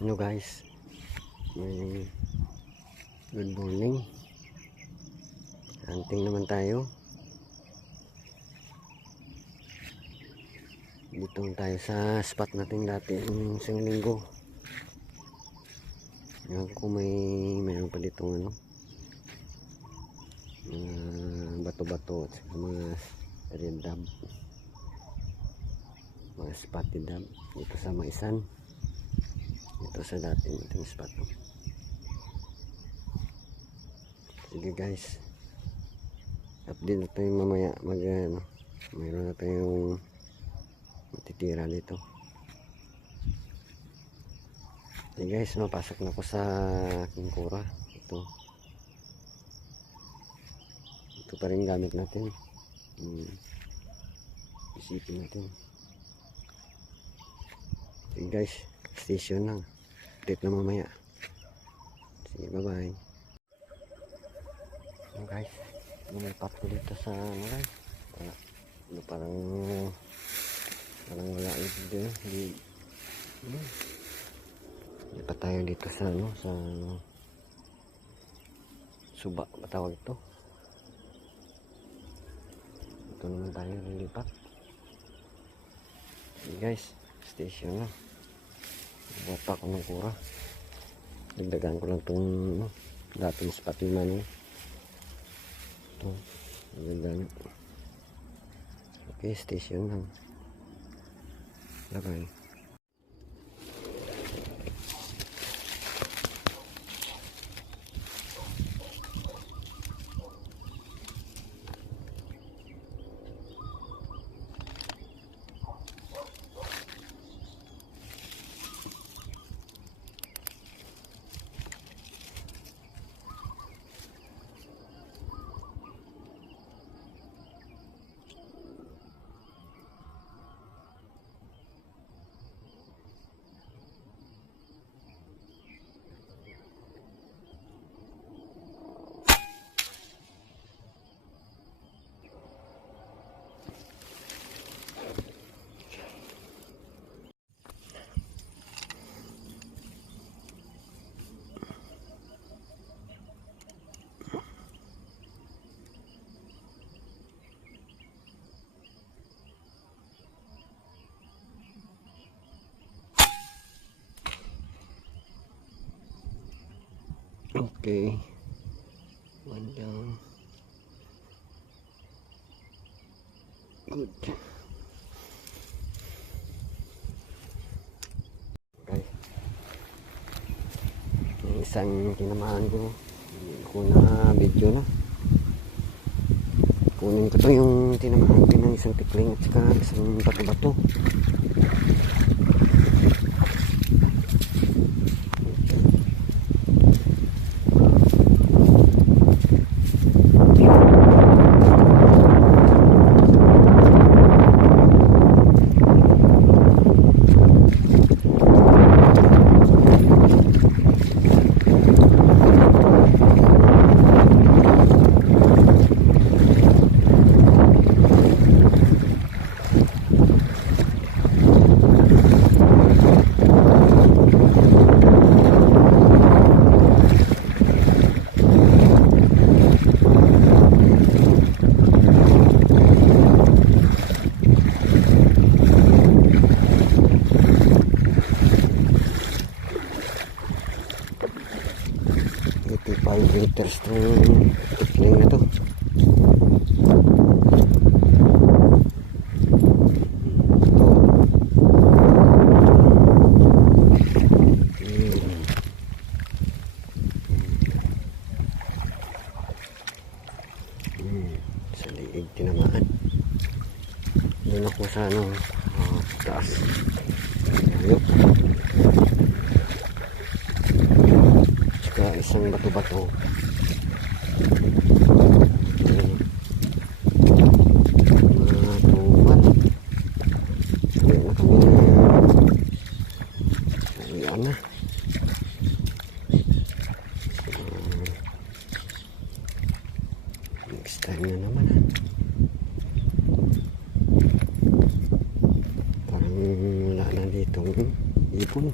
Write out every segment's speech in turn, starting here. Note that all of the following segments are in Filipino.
Hello guys, may good morning. Hunting naman tayo. Dito tayo sa spot natin dati ng isang linggo. Ngayon ko mayroon pa ditong bato-bato at mga red dab, mga spotted dab dito sa Maisan. Ito sa dating spot. Sige guys, update na tayo mamaya. Mayroon na tayong matitira dito. Sige guys, mapasok na ako sa aking kura. Ito pa rin gamit natin. Isipin natin. Sige guys, station lang. Update na mamaya. Sige, bye bye. Guys, lumipat ko dito sa guys. Parang wala dito. Lipat tayo dito sa sa suba, matawag ito. Ito naman tayo lilipat. Sige guys, station na. Buat ako ng kura. Dagdagan ko lang itong dating spot yung mani. Ito, dagdagan. Okay, station lang. Bye-bye. Okay, one down. Good. Okay, yung isang tinamahan ko, na video na. Kunin ko to yung tinamahan ko ng isang tikling at saka isang bato-bato. Liters ng tikling na to. Sa liig tinamaan. Doon ako sa taas. Ayun. Saka isang bato-bato. Next time na naman parang wala na ditong ibon.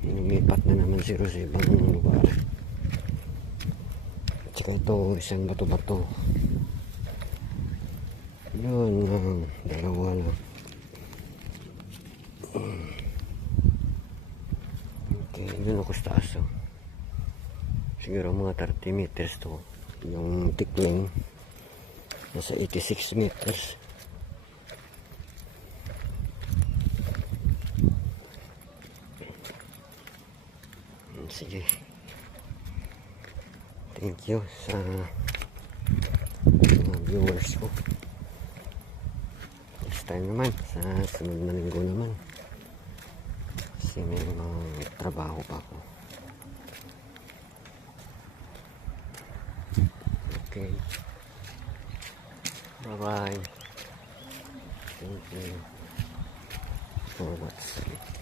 Lumipat na naman si Rose sa ibang lugar. At saka ito, isang bato-bato. Yun lang, dalawa lang. Okay, yun ako sa taas. Siguro mga 30 meters to. Yung tikling, nasa 86 meters. Sige. Thank you sa mga viewers ko. Next time naman, sa sunod na linggo naman. Kasi may mga trabaho pa ako. Okay. Bye-bye. Thank you for watching.